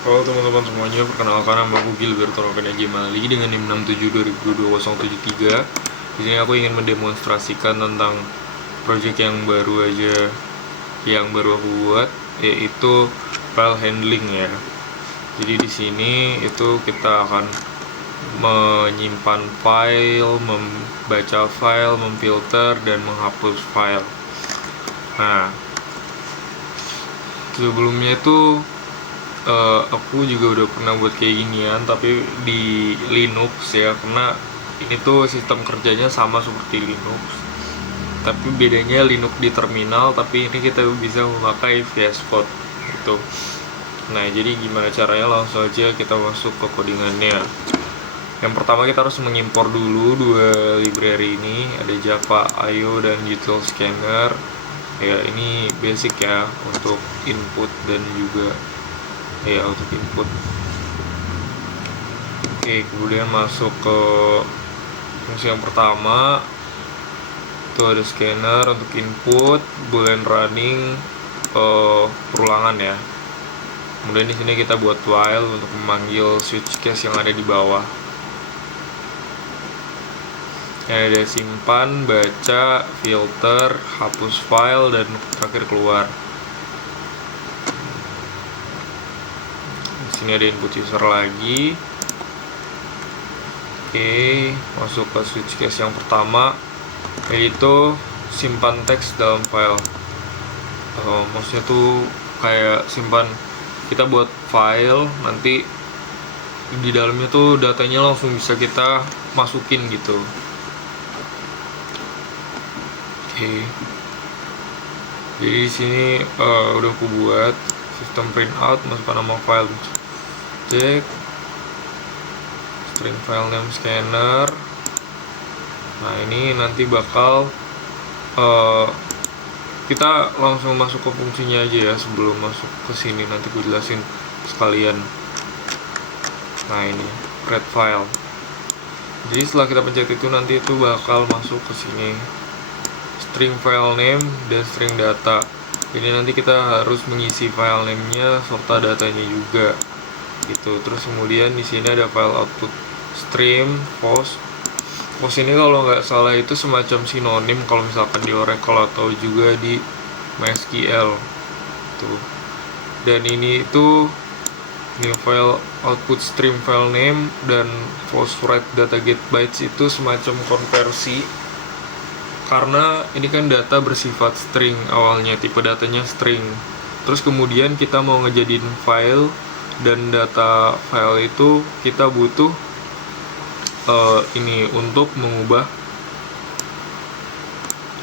Halo teman-teman semuanya, perkenalkan nama aku Gilberto Novenagima lagi dengan NIM 67202073. Di sini aku ingin mendemonstrasikan tentang project yang baru aku buat, yaitu file handling ya. Jadi di sini itu kita akan menyimpan file, membaca file, memfilter dan menghapus file. Nah, sebelumnya itu aku juga udah pernah buat kayak ginian, tapi di Linux ya, karena ini tuh sistem kerjanya sama seperti Linux, tapi bedanya Linux di terminal, tapi ini kita bisa memakai VS Code gitu. Nah, jadi gimana caranya? Langsung aja kita masuk ke codingannya. Yang pertama kita harus mengimpor dulu dua library ini, ada Java IO dan Util Scanner. Ya, ini basic ya untuk input dan juga ya untuk input. Oke, kemudian masuk ke fungsi yang pertama, itu ada scanner untuk input, boolean running perulangan ya. Kemudian di sini kita buat while untuk memanggil switch case yang ada di bawah. Yang ada simpan, baca, filter, hapus file, dan terakhir keluar. Di sini ada input user lagi. Oke, masuk ke switch case yang pertama, yaitu simpan teks dalam file. Maksudnya tuh kayak simpan, kita buat file, nanti di dalamnya tuh datanya langsung bisa kita masukin gitu. Oke, jadi di sini udah aku buat sistem printout, masukkan nama file cek string file name scanner. Nah, ini nanti bakal kita langsung masuk ke fungsinya aja ya, sebelum masuk ke sini nanti gue jelasin sekalian. Nah, ini create file. Jadi setelah kita pencet itu, nanti itu bakal masuk ke sini string file name dan string data. Ini nanti kita harus mengisi file name-nya serta datanya juga gitu. Terus kemudian di sini ada file output stream post. Post ini kalau nggak salah itu semacam sinonim kalau misalkan di Oracle atau juga di MySQL tuh. Dan ini itu file output stream file name dan post write data get bytes itu semacam konversi, karena ini kan data bersifat string awalnya, tipe datanya string. Terus kemudian kita mau ngejadiin file, dan data file itu kita butuh ini untuk mengubah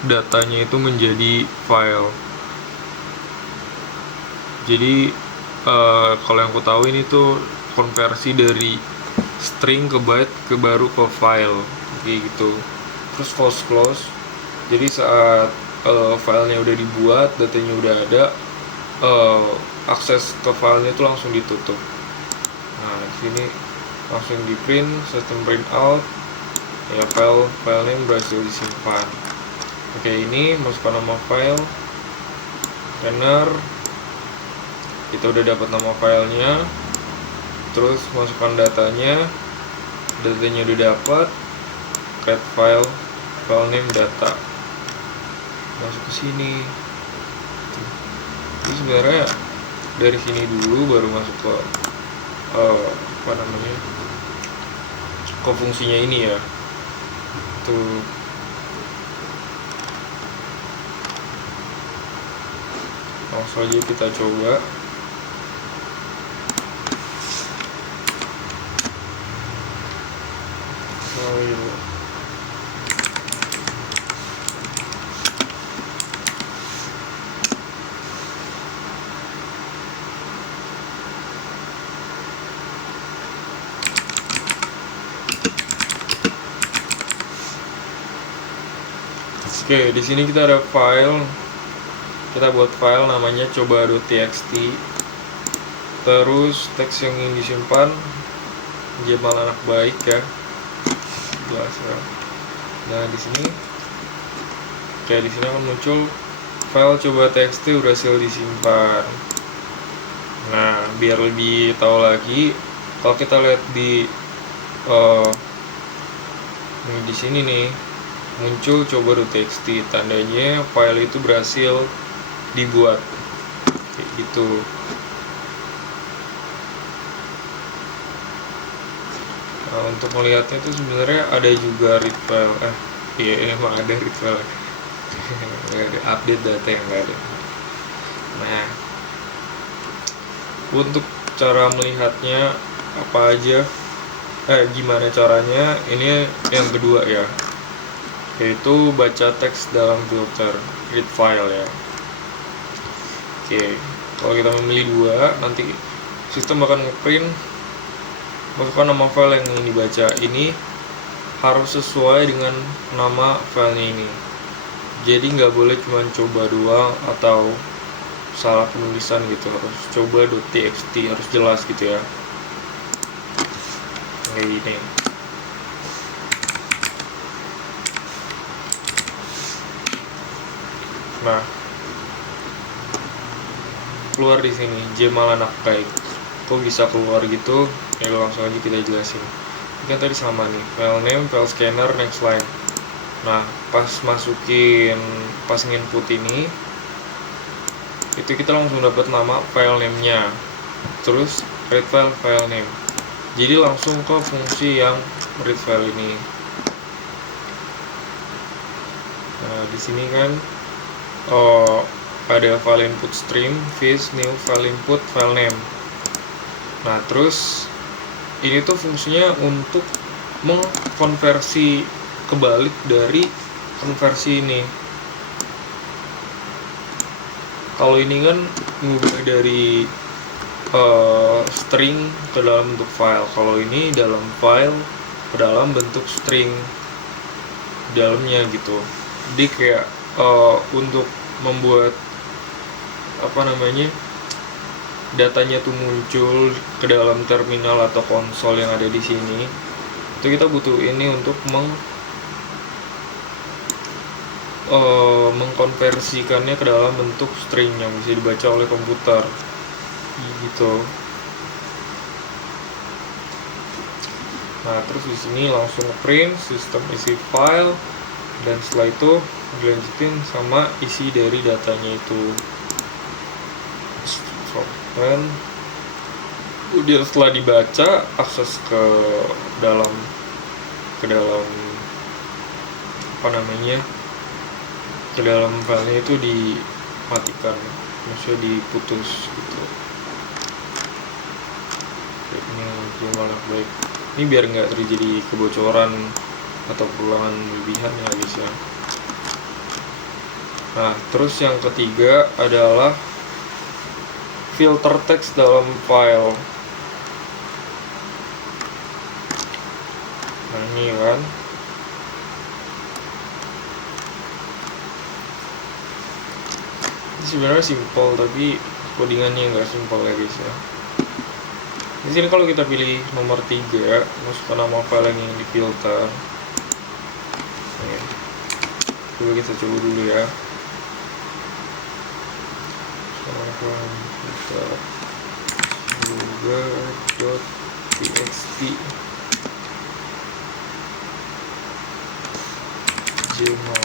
datanya itu menjadi file. Jadi kalau yang aku tahu ini tuh konversi dari string ke byte ke baru ke file kayak gitu. Terus close. Jadi saat filenya udah dibuat, datanya udah ada, akses ke filenya itu langsung ditutup. Nah, di sini langsung di print sistem printout ya, file name berhasil disimpan. Oke, ini masukkan nama file scanner, kita udah dapat nama filenya. Terus masukkan datanya udah dapat, create file name data, masuk ke sini. Jadi sebenarnya dari sini dulu baru masuk ke ke fungsinya ini ya. Tuh, langsung aja kita coba. Oke, di sini kita ada file. Kita buat file namanya coba.txt. Terus teks yang ingin disimpan Jamal anak baik ya. Jelas ya. Nah, di sini akan muncul file coba.txt berhasil disimpan. Nah, biar lebih tahu lagi, kalau kita lihat di uh, di sini nih muncul coba.txt, tandanya file itu berhasil dibuat kayak gitu. Nah, untuk melihatnya itu sebenarnya ada juga read file. Iya emang ada read file. Nggak ada update data yang nggak ada. Nah, untuk cara melihatnya apa aja, gimana caranya, ini yang kedua ya, yaitu baca teks dalam filter read file ya. Oke, kalau kita memilih dua, nanti sistem akan ngeprint masukkan nama file yang ingin dibaca. Ini harus sesuai dengan nama filenya ini, jadi nggak boleh cuma coba doang atau salah penulisan gitu, harus coba.txt, harus jelas gitu ya, kayak gini. Nah, keluar di sini Jemal anak baik. Kok bisa keluar gitu? Ya langsung aja kita jelasin. Ini kan tadi sama nih, file name, file scanner, next line. Nah, pas nginput ini, itu kita langsung dapat nama file name-nya, terus read file name. Jadi langsung ke fungsi yang read file ini. Nah, di sini kan ada file input stream, fish, new file input, file name. Nah, terus ini tuh fungsinya untuk mengkonversi kebalik dari konversi ini. Kalau ini kan mengubah dari string ke dalam bentuk file. Kalau ini dalam file ke dalam bentuk string dalamnya gitu. Jadi kayak untuk membuat datanya tuh muncul ke dalam terminal atau konsol yang ada di sini, itu kita butuh ini untuk mengkonversikannya ke dalam bentuk string yang bisa dibaca oleh komputer gitu. Nah, terus di sini langsung print system isi file, dan setelah itu dilanjutin sama isi dari datanya itu. Kemudian setelah dibaca, akses ke dalam ke dalam filenya itu dimatikan, maksudnya diputus gitu. Ini Jemal anak baik. Ini biar nggak terjadi kebocoran atau perulangan berlebihan ya guys ya. Nah, terus yang ketiga adalah filter teks dalam file. Nah, ini kan ini sebenarnya simpel, tapi codingannya nggak simpel ya guys ya. Di sini kalau kita pilih nomor 3, masukkan nama file yang ingin difilter. Coba kita coba dulu ya. Filter google.txt Jemal.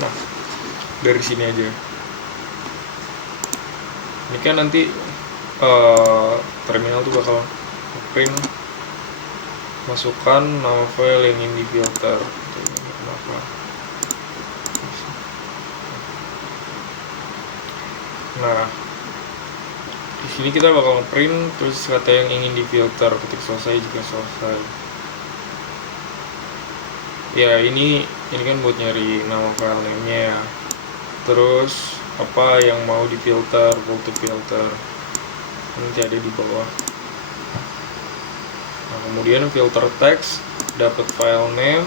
Nah, dari sini aja. Ini kan nanti terminal tuh bakal print masukkan nama file yang ingin difilter. Nah, di sini kita bakal print terus kata yang ingin difilter, ketik selesai jika selesai. Ya, ini kan buat nyari nama file name-nya ya. Terus apa yang mau difilter, auto filter nanti ada di bawah. Nah, kemudian filter text, dapat file name,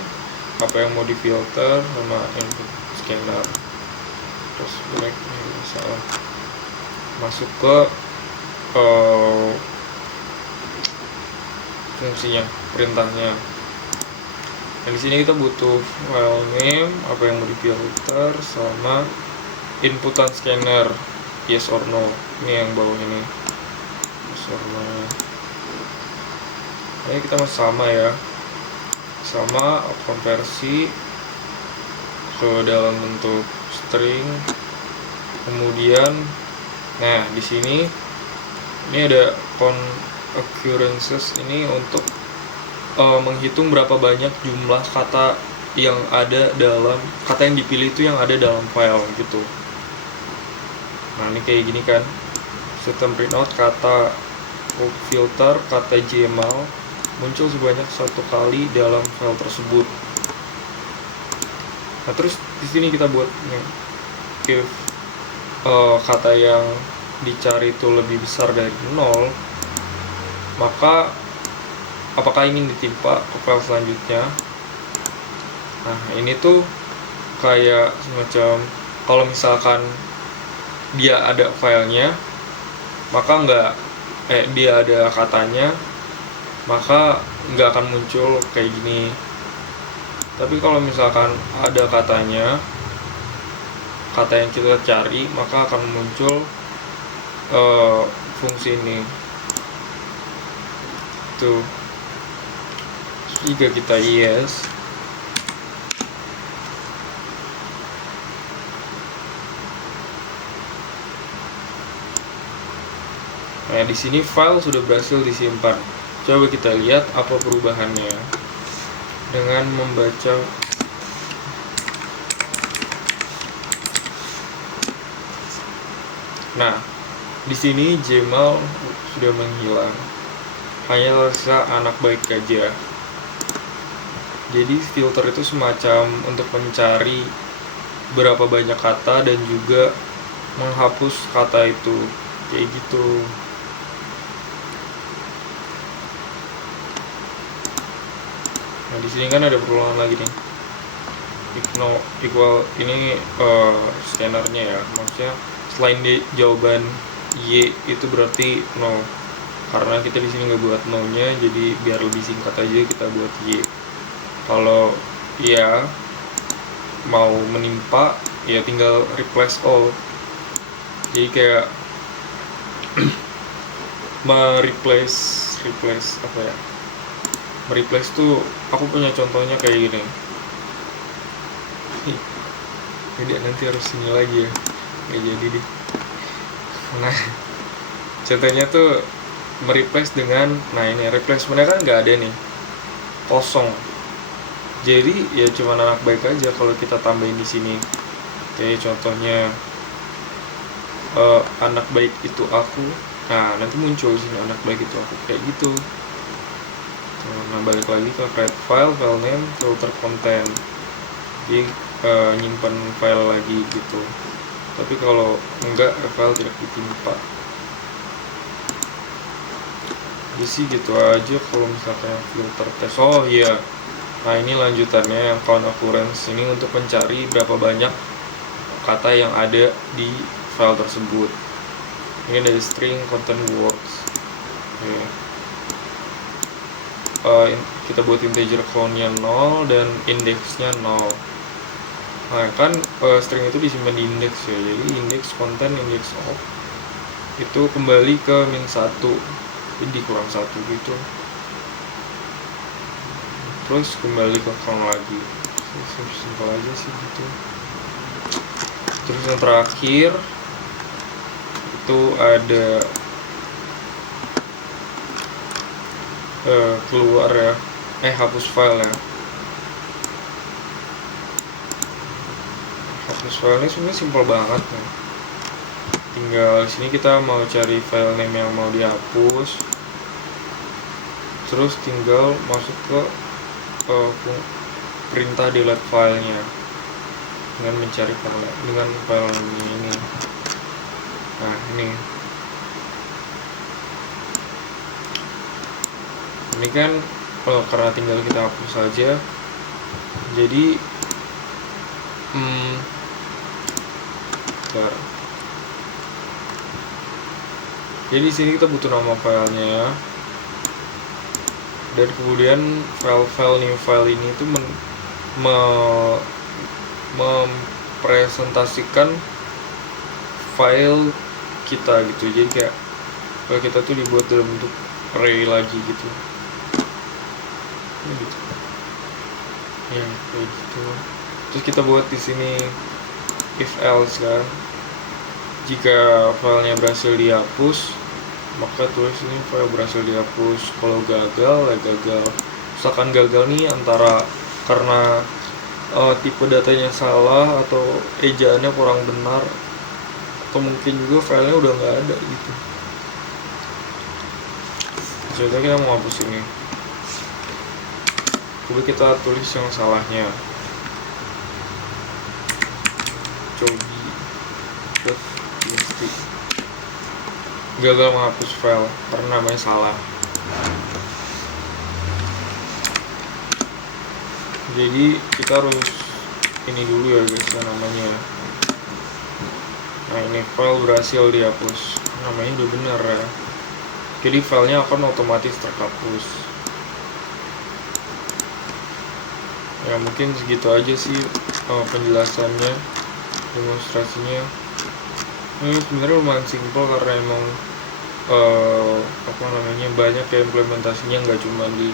apa yang mau difilter, sama input scanner. Terus break salah, masuk ke fungsinya, perintahnya. Nah, di sini kita butuh file name, apa yang mau difilter, sama inputan scanner, yes or no. Ini yang bawah ini, yes or no. Ini kita masih sama ya, sama konversi ke dalam bentuk string. Kemudian, nah di sini ini ada occurrences ini untuk menghitung berapa banyak jumlah kata yang ada dalam kata yang dipilih itu yang ada dalam file gitu. Nah ini kayak gini kan, sistem printout kata filter kata JML muncul sebanyak 1 kali dalam file tersebut. Nah terus di sini kita buat nih, if kata yang dicari itu lebih besar dari 0, maka apakah ingin ditimpa ke file selanjutnya. Nah ini tuh kayak semacam kalau misalkan dia ada filenya, maka dia ada katanya, maka nggak akan muncul kayak gini. Tapi kalau misalkan ada katanya, kata yang kita cari, maka akan muncul fungsi ini tuh. Jika kita yes, nah di sini file sudah berhasil disimpan. Coba kita lihat apa perubahannya dengan membaca. Nah, di sini Jamal sudah menghilang. Hanya tersisa anak baik aja. Jadi filter itu semacam untuk mencari berapa banyak kata dan juga menghapus kata itu, kayak gitu. Nah di sini kan ada perulangan lagi nih. Equal ini scannernya ya, maksudnya selain di jawaban Y itu berarti no, karena kita di sini nggak buat no-nya, jadi biar lebih singkat aja kita buat Y. Kalau ya mau menimpa ya tinggal replace all, jadi kayak replace apa ya, mereplace tuh aku punya contohnya kayak gini. Jadi nanti harus ini lagi ya, nggak jadi deh. Nah contohnya tuh mereplace dengan, nah ini replacementnya kan nggak ada nih, kosong. Jadi ya cuma anak baik aja kalau kita tambahin di sini. Kayak contohnya anak baik itu aku. Nah nanti muncul sini anak baik itu aku, kayak gitu. Nah balik lagi ke create file name, filter content, jadi nyimpen file lagi gitu. Tapi kalau enggak, file tidak ditimpa. Jadi sih gitu aja kalau misalkan filter test. Oh iya, nah ini lanjutannya yang count occurrence ini untuk mencari berapa banyak kata yang ada di file tersebut. Ini dari string content words. Kita buat integer count-nya 0 dan indexnya 0. Nah kan string itu disimpan di index ya, jadi index content index of itu kembali ke -1, jadi kurang 1 gitu, terus kembali ke count lagi. Simpel aja sih gitu. Terus yang terakhir itu ada keluar ya, hapus file ya. Hapus file ini sebenarnya simpel banget nih. Tinggal sini kita mau cari file name yang mau dihapus, terus tinggal masuk ke perintah delete filenya dengan mencari file dengan file ini. Nah ini kan karena tinggal kita hapus saja, jadi jadi di sini kita butuh nama filenya dan kemudian file new file ini tuh mempresentasikan file kita gitu. Jadi kayak file kita tuh dibuat dalam bentuk array lagi gitu. Ini gitu ya, kayak gitu. Terus kita buat di sini if else kan, jika filenya berhasil dihapus maka tulis ini file berhasil dihapus. Kalau gagal ya gagal. Misalkan gagal nih antara karena tipe datanya salah atau ejaannya kurang benar, atau mungkin juga filenya udah nggak ada gitu. Jadi kita mau hapus ini, coba kita tulis yang salahnya, cobi gagal menghapus file karena namanya salah. Jadi kita harus ini dulu ya guys, namanya. Nah ini file berhasil dihapus, namanya udah bener ya. Jadi filenya akan otomatis terhapus. Ya mungkin segitu aja sih penjelasannya, demonstrasinya. Ini sebenarnya lumayan simpel karena emang banyak ya implementasinya, nggak cuma di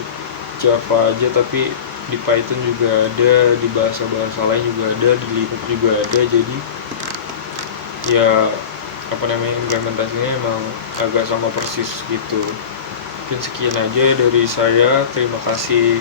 Java aja tapi di Python juga ada, di bahasa-bahasa lain juga ada, di Linux juga ada. Jadi ya implementasinya emang agak sama persis gitu. Mungkin sekian aja dari saya, terima kasih.